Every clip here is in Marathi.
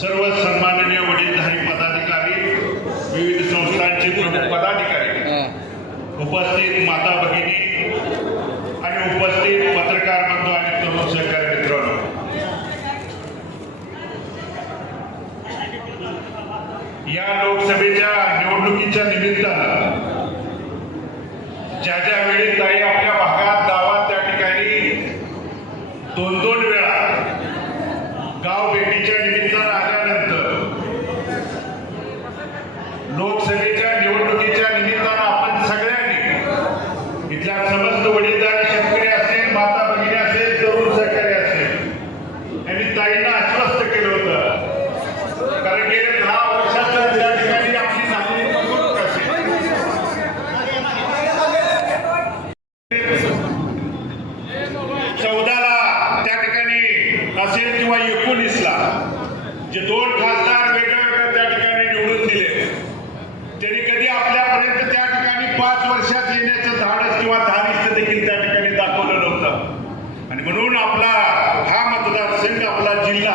सर्व सन्माननीय वडीलधारी पदाधिकारी विविध संस्थांचे प्रमुख पदाधिकारी उपस्थित माता भगिनी आणि उपस्थित पत्रकार बंधू आणि तरुण सहकारी मित्रांनो. या लोकसभेच्या निवडणुकीच्या निमित्तानं ज्या ज्या वेळी ताई आपला हा मतदारसंघ आपला जिल्हा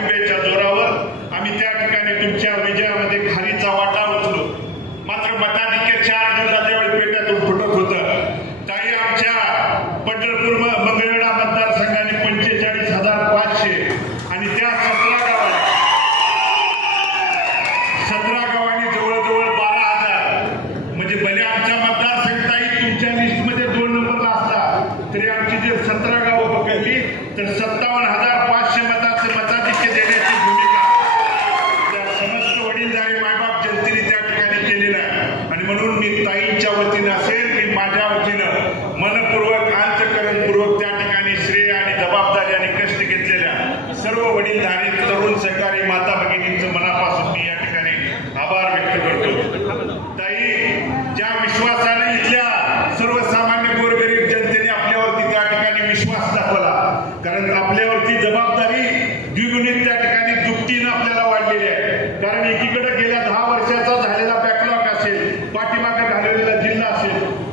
एमपेच्या जोरावर आम्ही त्या ठिकाणी तुमच्या विजयामध्ये खारीचा वाटा उचलो. मात्र मताधिक्य चार दिवसाच्या ज्यावेळी पेट्यातून फुटत होत. काही आमच्या पंढरपूर मंगळवेढा मतदारसंघाने पंचेचाळीस हजार पाचशे आणि त्या सतरा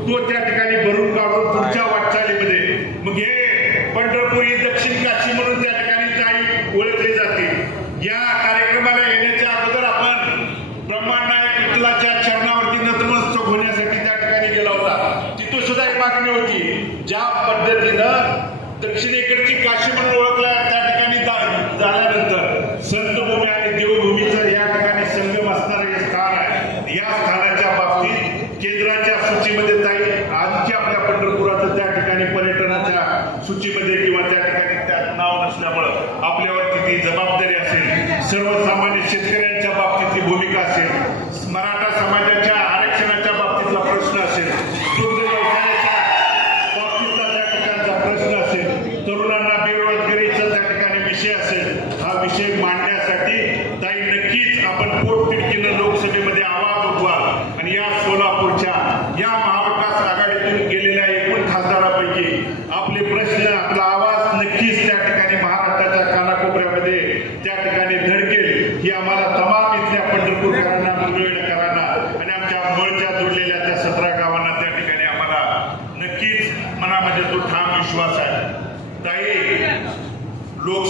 तो त्या ठिकाणी भरून काढून पुढच्या वाटचालीमध्ये. मग हे पंढरपूर ही दक्षिण काशी म्हणून त्या ठिकाणी काही ओळखले जाते. या कार्यक्रमाला येण्याच्या अगोदर आपण ब्रह्मांड नायक विठ्ठलाच्या चरणावरती नतमस्तक होण्यासाठी त्या ठिकाणी गेला होता. तिथं सुद्धा एक मागणी होती. ज्या पद्धतीनं दक्षिणेकडची काशी म्हणून ओळख सर्वसामान्य शेतकऱ्यांच्या बाबतीतली भूमिका असेल मराठा समाजाच्या आरक्षणाच्या बाबतीतला प्रश्न असेल दुग्ध त्या ठिकाणचा प्रश्न असेल तरुणांना बेरोजगारीचा त्या ठिकाणी विषय असेल हा विषय मांड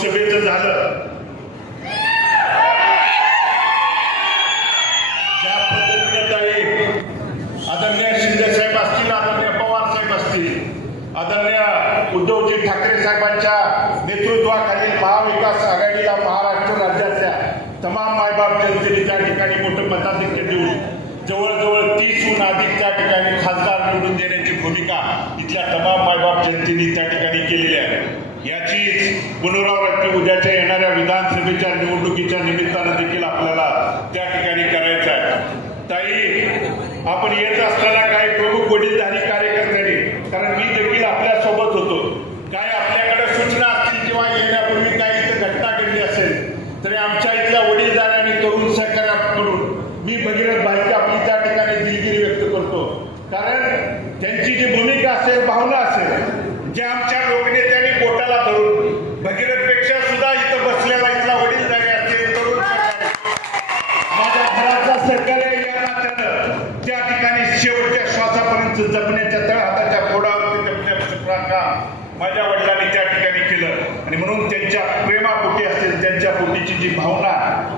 लोकसभेचं झालं. साहेब असतील पवार साहेब असतील ठाकरे साहेबांच्या नेतृत्वाखाली महाविकास आघाडीला महाराष्ट्र तमाम त्या ठिकाणी देऊन जवळजवळ तीसहून अधिक त्या ठिकाणी खासदार निवडून देण्याची भूमिका इथल्या तमाम मायबाप जनतेने त्या ठिकाणी केलेली आहे. याची पुनरावृत्ती उद्याच्या येणाऱ्या विधानसभेच्या निवडणुकीच्या निमित्तानं देखील आपल्याला त्या ठिकाणी करायचं आहे. ताई आपण येत असताना काही प्रमुख वडीलधारी कार्य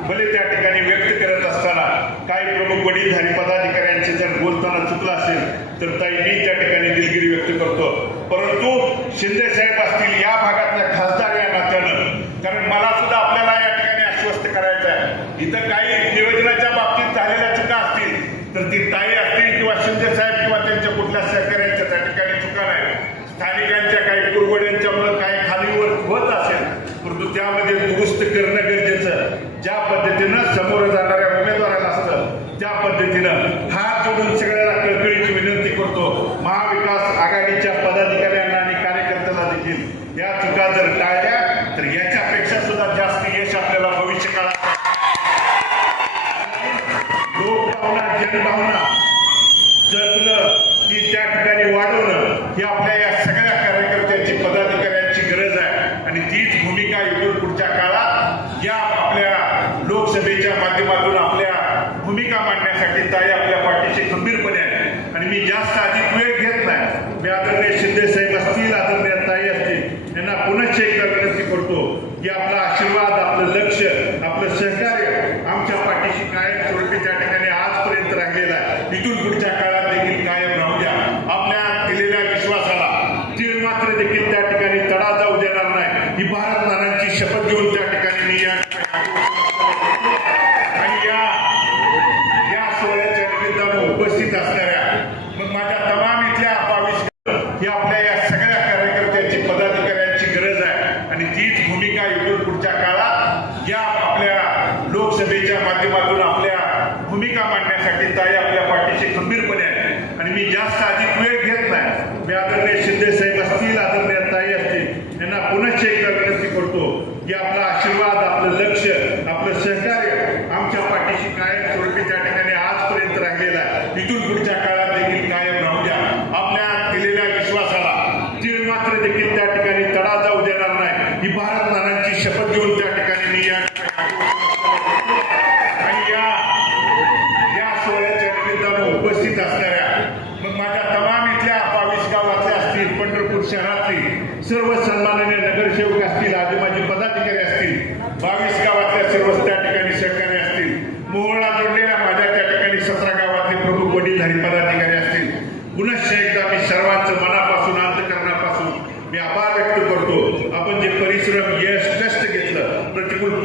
ભલે ત્યાં यांना पुन्हा चेक करण्याची करतो. की आपला आशीर्वाद आपलं लग्न माध्यमातून आपल्या भूमिका मांडण्यासाठी ताई आपल्या पाठीशी खंबीरपणे आहे. आणि मी जास्त शहरातली सर्व सन्माननीय नगरसेवक असतील आदिमाजी पदाधिकारी असतील बावीस गावातल्या सर्व त्या ठिकाणी सहकारी असतील मोहळा जोडलेल्या माझ्या त्या ठिकाणी सतरा गावातले प्रमुख वडीलधारी पदाधिकारी असतील. पुनश्च एकदा मी सर्वांचं मनापासून अंतकरणापासून मी आभार व्यक्त करतो. आपण जे परिश्रम यश कष्ट घेतलं प्रतिकूल